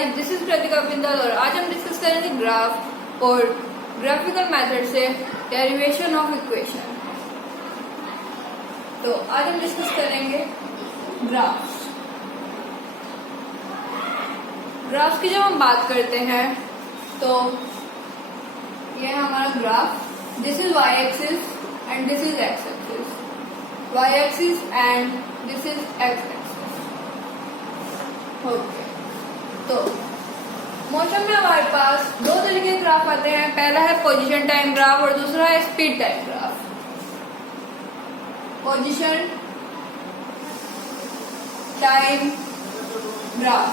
Guys, this is प्रतिका बिंदल और आज हम डिस्कस करेंगे ग्राफ और ग्राफिकल मेथड से डेरिवेशन ऑफ इक्वेशन। तो आज हम डिस्कस करेंगे ग्राफ्स। ग्राफ्स की जब हम बात करते हैं तो ये हमारा graph, this is Y axis and this is X axis, Y axis and this is X axis. Okay, तो मोशन में हमारे पास दो तरीके के ग्राफ आते हैं। पहला है पोजीशन टाइम ग्राफ और दूसरा है speed time graph. Position time graph,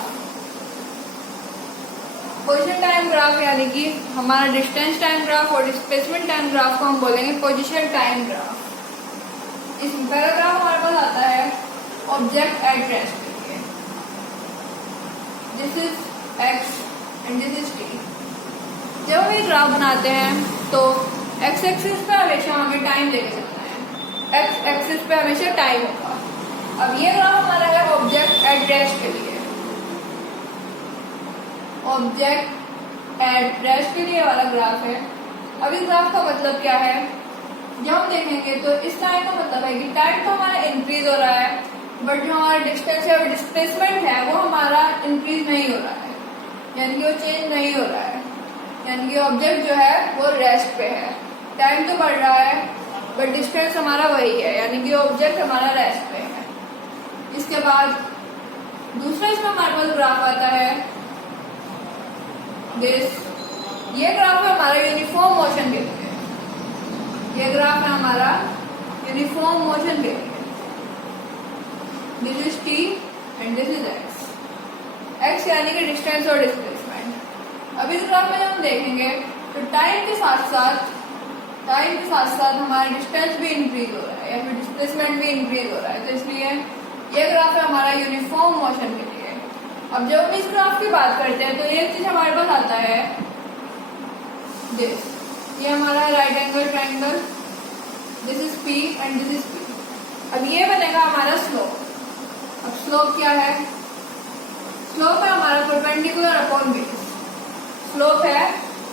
position time graph यानी कि हमारा डिस्टेंस टाइम ग्राफ और डिस्प्लेसमेंट टाइम ग्राफ को हम बोलेंगे पोजीशन टाइम ग्राफ। इस पहला ग्राफ हमारे पास आता है ऑब्जेक्ट एट रेस्ट के लिए, this is x and this is t। जब हम ये ग्राफ बनाते हैं तो x एक्सिस पे हमेशा हमें टाइम लेके चलना है, x एक्सिस पे हमेशा टाइम होगा। अब ये ग्राफ हमारा है ऑब्जेक्ट एट रेस्ट के लिए, ऑब्जेक्ट एट रेस्ट के लिए वाला ग्राफ है। अब इस ग्राफ का मतलब क्या है, जब हम देखेंगे तो इस टाइम का मतलब है कि टाइम तो हमारा इंक्रीज हो रहा है, बट जो हमारा डिस्टेंस है डिस्प्लेसमेंट है वो हमारा इंक्रीज नहीं हो रहा है, यानी कि वो चेंज नहीं हो रहा है, यानी कि ऑब्जेक्ट जो है वो रेस्ट पे है। टाइम तो बढ़ रहा है बट डिस्टेंस हमारा वही है, यानी कि ऑब्जेक्ट हमारा रेस्ट पे है। इसके बाद दूसरा इसमें हमारे पास ग्राफ आता है दिस, ये ग्राफ है हमारा यूनिफॉर्म मोशन के लिए, ये ग्राफ है हमारा यूनिफॉर्म मोशन के लिए, this is t and this is x यानी कि डिस्टेंस और डिस्प्लेसमेंट। अब इस ग्राफ में जब हम देखेंगे तो टाइम के साथ साथ हमारा डिस्टेंस भी इंक्रीज हो रहा है या फिर डिस्प्लेसमेंट भी इंक्रीज हो रहा है, तो इसलिए ये ग्राफ है हमारा यूनिफॉर्म मोशन के लिए। अब जब हम इस ग्राफ की बात करते हैं तो ये चीज हमारे पास आता है दिस, ये हमारा right angle triangle, this is p and this is p। अब ये बनेगा हमारा स्लोप। अब स्लोप क्या है, स्लोप है हमारा परपेंडिकुलर अपॉन बेस। स्लोप है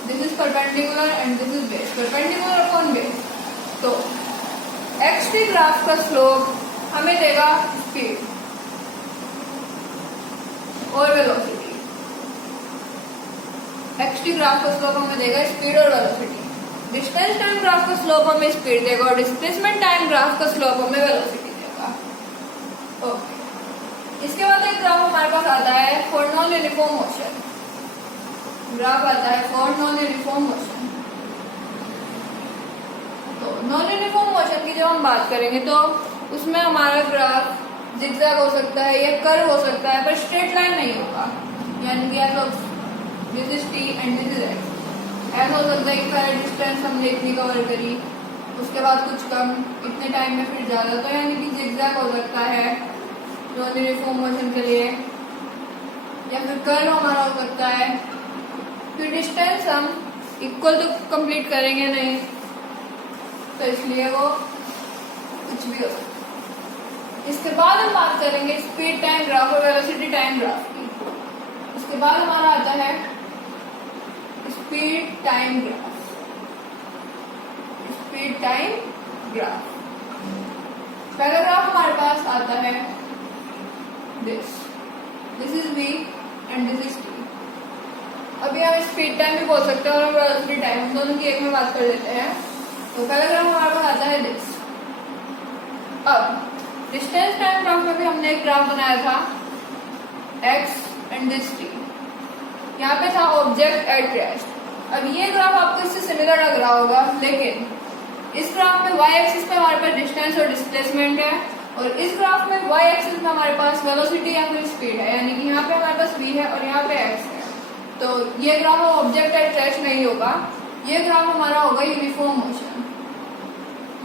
this is perpendicular and this is base, perpendicular upon base. तो xt ग्राफ का स्लोप हमें देगा स्पीड और वेलोसिटी। xt ग्राफ का स्लोप हमें देगा स्पीड और वेलोसिटी। डिस्टेंस टाइम ग्राफ का स्लोप हमें स्पीड देगा और डिस्प्लेसमेंट टाइम ग्राफ का स्लोप हमें वेलोसिटी देगा। ओके, इसके बाद एक ग्राफ हमारे पास आता है for non uniform motion. Graph आता है फॉर नॉन यूनिफॉर्म मोशन। तो नॉन यूनिफॉर्म मोशन की जब हम बात करेंगे तो उसमें हमारा ग्राफ जिगजैग हो सकता है या कर्व हो सकता है, पर स्ट्रेट लाइन नहीं होगा, यानी कि ऐसा this is t and this is x। ऐसा हो सकता है कि पहले डिस्टेंस हमने इतनी कवर करी, उसके बाद कुछ कम, इतने टाइम में फिर ज्यादा, तो यानी कि जिगजैग हो सकता है नॉन यूनिफॉर्म मोशन के लिए, या फिर कर्व हमारा हो सकता है। फिर डिस्टेंस हम इक्वल तो कंप्लीट करेंगे नहीं, तो इसलिए वो कुछ भी हो सकता है। इसके बाद हम बात करेंगे स्पीड टाइम ग्राफ और वेलोसिटी टाइम ग्राफ की। इसके बाद हमारा आता है speed time graph, speed time graph. पहला ग्राफ हमारे पास आता है this is v and this is t। अभी हम स्पीड टाइम भी बोल सकते हैं और वेलोसिटी टाइम, हम दोनों की एक में बात कर लेते हैं। तो पहला ग्राफ हमारे पास आता है दिस। अब डिस्टेंस टाइम ग्राफ में भी हमने एक ग्राफ बनाया था x एंड दिस t, यहाँ पे था ऑब्जेक्ट एट रेस्ट। अब ये ग्राफ आपको इससे सिमिलर लग रहा होगा, लेकिन इस ग्राफ में y एक्सिस पे हमारे पास डिस्टेंस और डिस्प्लेसमेंट है और इस ग्राफ में y एक्सिस में हमारे पास वेलोसिटी या फिर स्पीड है, यानी कि यहाँ पे हमारे पास v है और यहाँ पे x है। तो ये ग्राफ ऑब्जेक्ट एट रेस्ट नहीं होगा, ये ग्राफ हमारा होगा यूनिफॉर्म मोशन,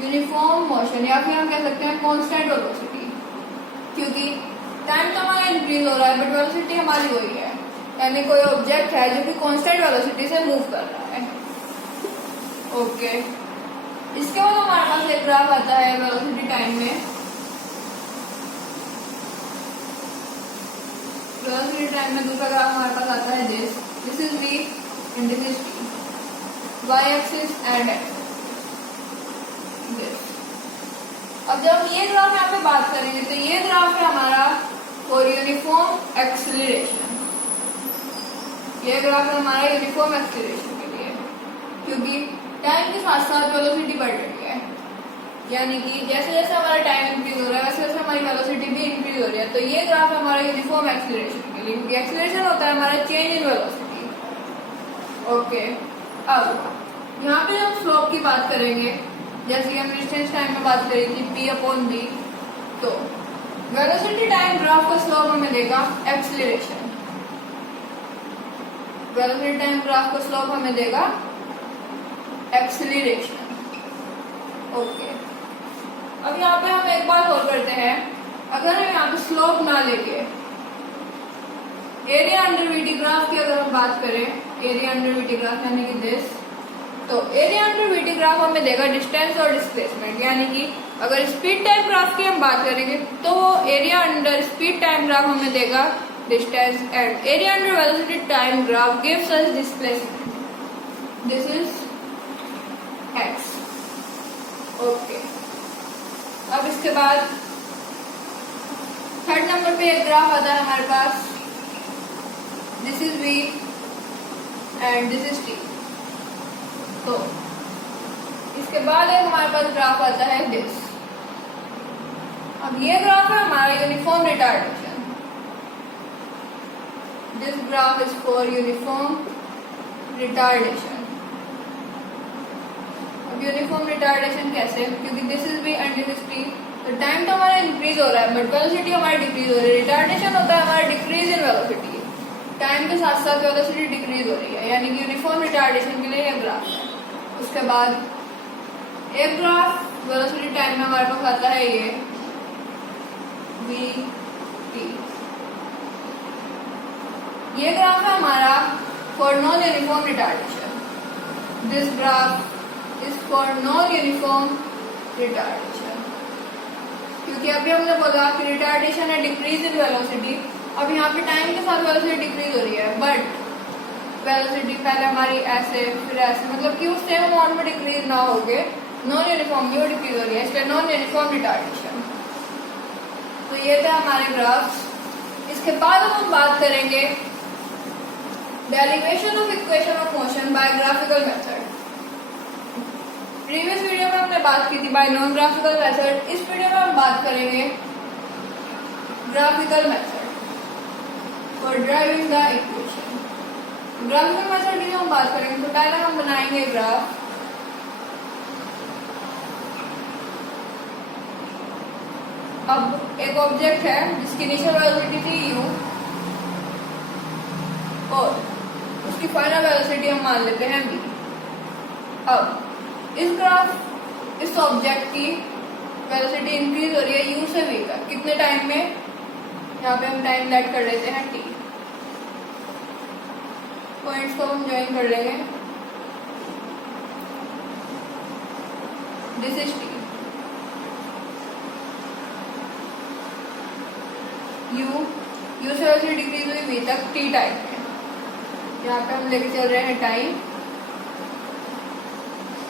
यूनिफॉर्म मोशन, या फिर हम कह सकते हैं कांस्टेंट वेलोसिटी, क्योंकि टाइम तो हमारा इंक्रीज हो रहा है बट वेलोसिटी हमारी वही है, यानी कोई ऑब्जेक्ट है जो कि कांस्टेंट वेलोसिटी से मूव कर रहा है। ओके, इसके बाद हमारे पास एक ग्राफ आता है वेलोसिटी टाइम में, वेलोसिटी टाइम में दूसरा ग्राफ हमारे पास आता है this is v and this is t, y axis and x। अब जब हम ये ग्राफ यहाँ पे बात करेंगे तो ये ग्राफ है हमारा फॉर यूनिफॉर्म एक्सीलरेशन। ये ग्राफ है हमारा यूनिफॉर्म एक्सीलरेशन के लिए, क्योंकि टाइम के साथ साथ वेलोसिटी बढ़ रही है, यानी कि जैसे जैसे हमारा टाइम इंक्रीज हो रहा है वैसे वैसे हमारी वेलोसिटी भी इंक्रीज हो रही है। तो ये ग्राफ है हमारा यूनिफॉर्म एक्सीलरेशन के लिए, क्योंकि एक्सीलरेशन होता है हमारा चेंज इन वेलोसिटी। ओके, अब यहाँ पे हम स्लोप की बात करेंगे, जैसे कि हम डिस्टेंस टाइम में बात करी थी p/v, तो वेलोसिटी टाइम ग्राफ का स्लोप हमें देगा एक्सीलरेशन। वेलोसिटी टाइम ग्राफ का स्लोप हमें देगा एक्सीलरेशन। ओके, अब यहाँ पे हम एक बात और करते हैं, अगर हम यहाँ पे स्लोप ना लेके एरिया अंडर वीटी ग्राफ की अगर हम बात करें, एरिया अंडर वीटी ग्राफ यानी कि दिस, तो एरिया अंडर वीटी ग्राफ हमें देगा डिस्टेंस और डिस्प्लेसमेंट। यानी कि अगर स्पीड टाइम ग्राफ की हम बात करेंगे तो area under speed time graph हमें देगा distance, and area under velocity time graph gives us displacement. This is x। Okay, अब इसके बाद थर्ड नंबर पे एक ग्राफ आता है हमारे पास, this is v and this is t। तो इसके बाद एक हमारे पास ग्राफ आता है दिस। अब ये ग्राफ है हमारा uniform retardation. This graph is for uniform retardation. अब यूनिफॉर्म रिटार्डेशन कैसे, क्योंकि this is v and this is t, तो टाइम तो हमारा इंक्रीज हो रहा है बट वेलोसिटी हमारी डिक्रीज हो रही है। रिटार्डेशन होता है हमारा डिक्रीज इन वेलोसिटी, टाइम के साथ साथ वेलोसिटी डिक्रीज हो रही है, यानी कि यूनिफॉर्म रिटार्डेशन के लिए यह ग्राफ है। उसके बाद एक ग्राफ वेलोसिटी टाइम में हमारे पास आता है ये v/t। ये ग्राफ है हमारा for non uniform retardation. This graph is for non uniform retardation, क्योंकि अभी हमने बोला कि रिटार्डेशन है डिक्रीज इन वेलोसिटी। अब यहाँ पे टाइम के साथ वेलोसिटी डिक्रीज हो रही है बट वेलोसिटी पहले हमारी ऐसे फिर ऐसे, मतलब कि उस सेम अमाउंट में डिक्रीज ना हो गए, नॉन यूनिफॉर्म में वो डिक्रीज हो रही है, इसलिए नॉन यूनिफॉर्म रिटार्डेशन। तो ये थे हमारे ग्राफ्स। इसके बाद हम बात करेंगे derivation of equation of motion by graphical method. Previous video में हमने बात की थी बाय नॉन ग्राफिकल मेथड, इस वीडियो में हम बात करेंगे graphical method for deriving the equation. Graphical method की हम बात करेंगे तो पहले हम बनाएंगे ग्राफ। अब एक ऑब्जेक्ट है जिसकी इनिशियल वेलोसिटी थी u और उसकी फाइनल वेलोसिटी हम मान लेते हैं v। अब इस ग्राफ इस ऑब्जेक्ट की वेलोसिटी इंक्रीज हो रही है u से v तक, कितने टाइम में, यहाँ पे हम टाइम लेट कर लेते हैं t। पॉइंट्स को हम ज्वाइन कर लेंगे, दिस इज t, u से वेलोसिटी डिक्रीज हुई v तक t टाइम में। यहाँ पे हम लेके चल रहे हैं टाइम,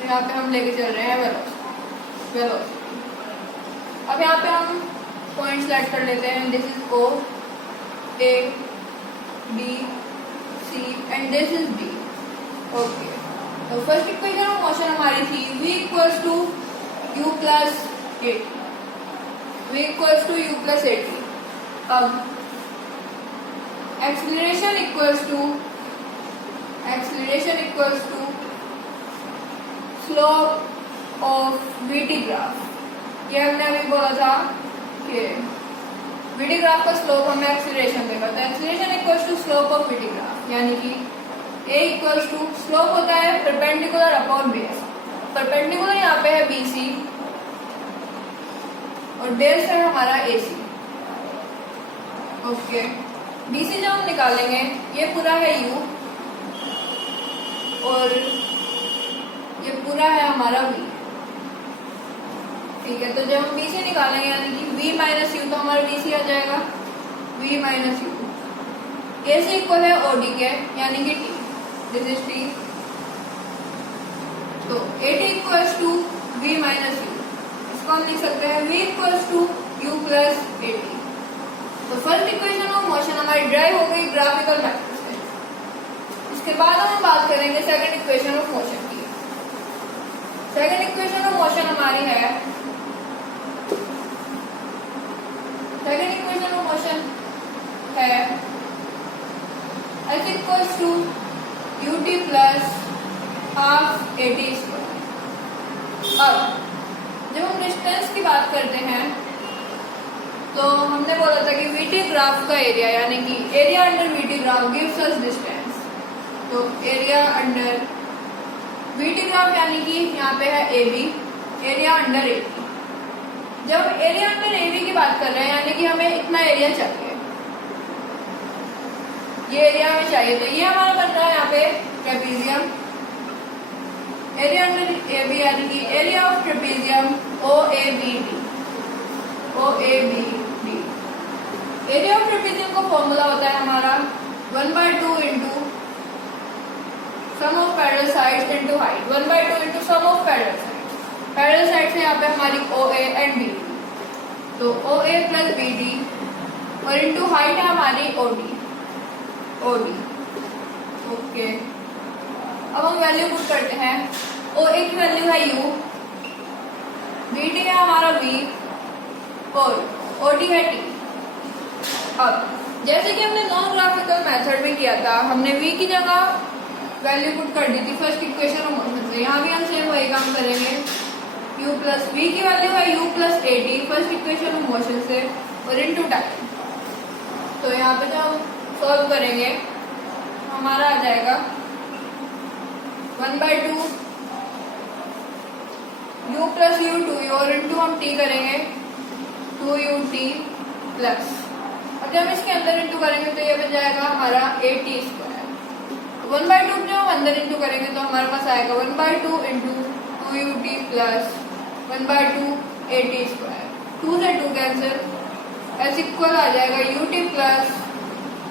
यहाँ पे हम लेके चल रहे हैं वेलोसिटी। अब यहाँ पे हम पॉइंट्स सेलेक्ट कर लेते हैं, this is o, a, b, c and this is d। Okay, तो फर्स्ट इक्वेशन ऑफ मोशन हमारी थी v equals to u plus a, v equals to u plus a t। अब acceleration equals to slope of VT graph. ये हमने अभी बोला था कि वीटी ग्राफ का स्लोप हमें एक्सीलरेशन देगा, तो acceleration equals to slope of VT graph, यानी कि a इक्वल्स टू स्लोप होता है परपेंडिकुलर अपॉन बेस। परपेंडिकुलर यहाँ पे है BC और बेस है हमारा AC। ओके, BC जब हम निकालेंगे ये पूरा है U और ये पूरा है हमारा V। ठीक है, तो जब हम BC निकालेंगे यानी कि V माइनस U, तो हमारा BC आ जाएगा V माइनस U। ए से इक्वल है ओडी के, यानी कि टी, दिस इज टी। तो a t equals to v minus u, इसको हम लिख सकते हैं v equals to you plus A t. तो फर्स्ट इक्वेशन ऑफ मोशन हमारी ड्राइव हो गई ग्राफिकल मेथड से। इसके बाद हम बात करेंगे सेकंड इक्वेशन ऑफ मोशन की। सेकंड इक्वेशन ऑफ मोशन हमारी है, सेकंड इक्वेशन ऑफ मोशन है H equals to U T plus half A T square. अब जब हम डिस्टेंस की बात करते हैं तो हमने बोला था कि वीटी ग्राफ का एरिया, यानी कि area under VT graph gives us distance. तो एरिया अंडर वीटी ग्राफ यानी कि यहाँ पे है A B, area under A B. जब एरिया अंडर ए बी की बात कर रहे हैं यानी कि हमें इतना एरिया चाहिए, ये एरिया हमें चाहिए, तो ये हमारा बन रहा है यहाँ पे trapezium. Area under A B यानी कि area of trapezium O A B D, O A B D. Area of trapezium का फॉर्मूला होता है हमारा 1/2 into sum of parallel sides into height, 1/2 into sum of parallel sides. Parallel side से यहाँ पे हमारी ओ ए एंड बी, तो O A plus B D, और इंटू हाइट है हमारी O D, O D. Okay, अब हम वैल्यू पुट करते हैं। ओ ए की वैल्यू है यू, बी डी है हमारा वी, और ओ डी है टी। अब जैसे कि हमने नॉन ग्राफिकल मेथड में किया था, हमने वी की जगह वैल्यू पुट कर दी थी फर्स्ट इक्वेशन ऑफ मोशन से। यहाँ भी हम सेम वही काम करेंगे, u प्लस वी की वैल्यू है u plus A T first equation of motion से, और इनटू टाइम। तो यहाँ पे जब हम सॉल्व करेंगे हमारा आ जाएगा 1/2 u plus U two U, और इंटू हम t करेंगे 2ut प्लस, और जब इसके अंदर इंटू करेंगे तो ये बन जाएगा हमारा ए टी स्क्वायर। 1/2 जब हम अंदर इंटू करेंगे तो हमारे पास आएगा 1/2 into 2ut plus 1/2 A T square. 2 से 2 कैंसिल, एस इक्वल आ जाएगा ut plus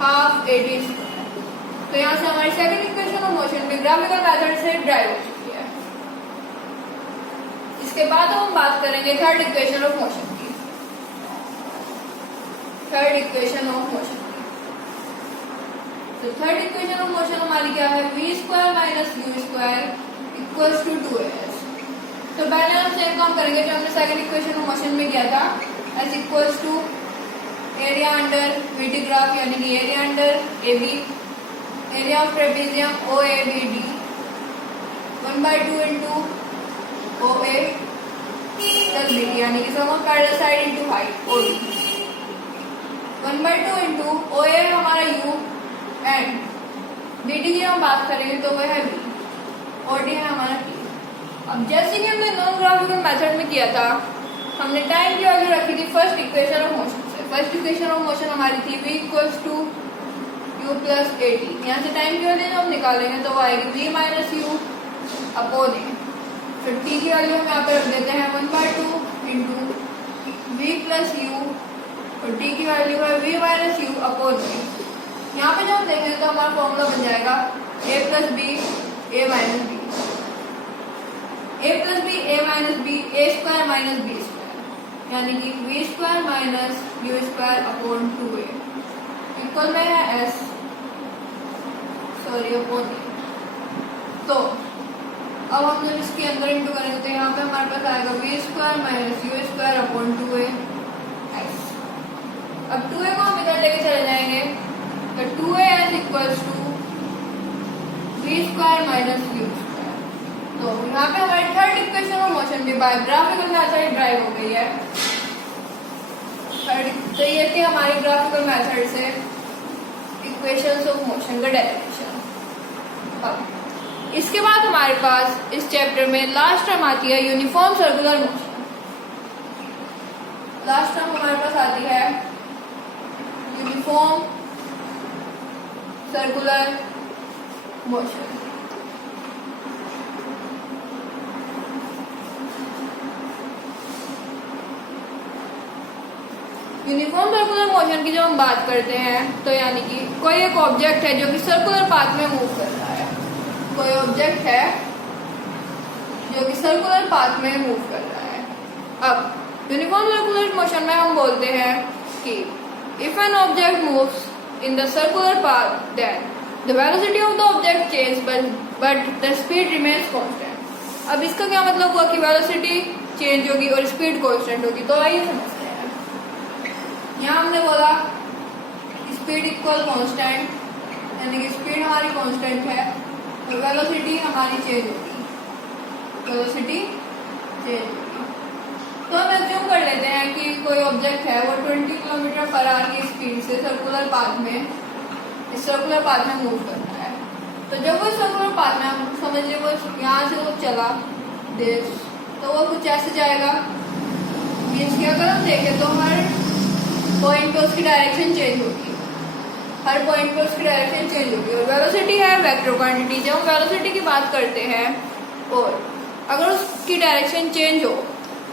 half A T square. तो यहाँ से हमारी सेकंड इक्वेशन ऑफ मोशन भी ग्राफिकल मेथड से ड्राइव हो चुकी है। इसके बाद हम बात करेंगे थर्ड इक्वेशन ऑफ मोशन की। थर्ड इक्वेशन ऑफ मोशन, तो थर्ड इक्वेशन ऑफ मोशन हमारी क्या है, V square minus U square equals to 2as। तो पहले हम सेम काम करेंगे जो हमने सेकंड इक्वेशन ऑफ मोशन में किया था, s equals to area under VT graph यानी कि area under A B, area of trapezium O A B D, 1/2 into O A plus B D यानी कि sum of parallel side into height O D, 1/2 into O A हमारा u and B D की हम बात करेंगे तो वह है बी, और डी है हमारा टी। अब जैसे कि हमने नॉन ग्राफिकल मेथड में किया था, हमने टाइम की वैल्यू रखी थी फर्स्ट इक्वेशन ऑफ मोशन से। फर्स्ट इक्वेशन ऑफ मोशन हमारी थी v equals to you plus A T. यहाँ से टाइम की वैल्यू जब हम निकालेंगे तो वो आएगी v माइनस यू अपॉन ए। फिर t की वैल्यू हम यहाँ पे रख देते हैं 1/2 इंटू वी प्लस यू, और t की वैल्यू है v माइनस यू अपॉन ए। यहाँ पे जब हम देखेंगे तो हमारा फॉर्मूला बन जाएगा a plus B A minus B, a plus B A minus B, A square minus B square, यानी कि V square minus U square upon 2a equal में है s, सॉरी अपॉन ए। तो अब हम जब इसके अंदर इंटू करेंगे तो यहाँ पे हमारे पास आएगा V square minus U square upon 2a s। अब 2a को हम इधर लेके चले जाएंगे तो 2as equals to V square minus U square. तो यहाँ पे हमारी थर्ड इक्वेशन ऑफ मोशन भी बाय ग्राफिकल मेथड ड्राइव हो गई है। तो ये थी हमारी ग्राफिकल मेथड से इक्वेशंस ऑफ मोशन का डेरिवेशन। अब इसके बाद हमारे पास इस चैप्टर में लास्ट टर्म आती है uniform circular motion. Last term हमारे पास आती है uniform circular motion. Uniform circular motion की जब हम बात करते हैं तो यानी कि कोई एक ऑब्जेक्ट है जो कि सर्कुलर पाथ में मूव कर रहा है, कोई ऑब्जेक्ट है जो कि सर्कुलर पाथ में मूव कर रहा है। अब यूनिफॉर्म सर्कुलर मोशन में हम बोलते हैं कि if an object moves in the circular path then the velocity of the object change but the speed remains constant. अब इसका क्या मतलब हुआ कि वेलोसिटी चेंज होगी और स्पीड कांस्टेंट होगी। तो आइए समझते हैं। यहाँ हमने बोला स्पीड इक्वल कांस्टेंट, यानी कि स्पीड हमारी कांस्टेंट है और वेलोसिटी हमारी चेंज होगी, वेलोसिटी चेंज होगी। तो हम एज्यूम कर लेते हैं कि कोई ऑब्जेक्ट है वो 20 किलोमीटर पर आवर की स्पीड से सर्कुलर पाथ में, इस सर्कुलर पाथ में मूव कर रहा है। तो जब वो सर्कुलर पाथ में, हम समझ लीजिए वो यहाँ से वो चला देश, तो वो कुछ ऐसे जाएगा। मीन्स कि अगर हम देखें तो हर पॉइंट पे उसकी डायरेक्शन चेंज होगी, हर पॉइंट पे उसकी डायरेक्शन चेंज होगी। और वेलोसिटी है वेक्टर क्वांटिटी। जब हम वेलोसिटी की बात करते हैं और अगर उसकी डायरेक्शन चेंज हो,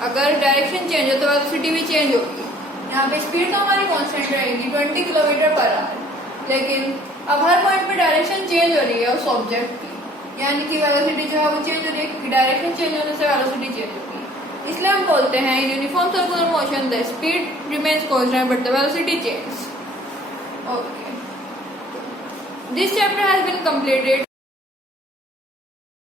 अगर डायरेक्शन चेंज हो तो वेलोसिटी भी चेंज होगी। यहाँ पे स्पीड तो हमारी कांस्टेंट रहेगी 20 किलोमीटर पर आवर, लेकिन अब हर पॉइंट पे डायरेक्शन चेंज हो रही है उस ऑब्जेक्ट की, यानी कि वेलोसिटी जो है वो चेंज हो रही है, क्योंकि डायरेक्शन चेंज होने से वेलोसिटी चेंज होगी। इसलिए हम बोलते हैं in uniform circular motion the speed remains constant but the velocity change. Okay, this chapter has been completed.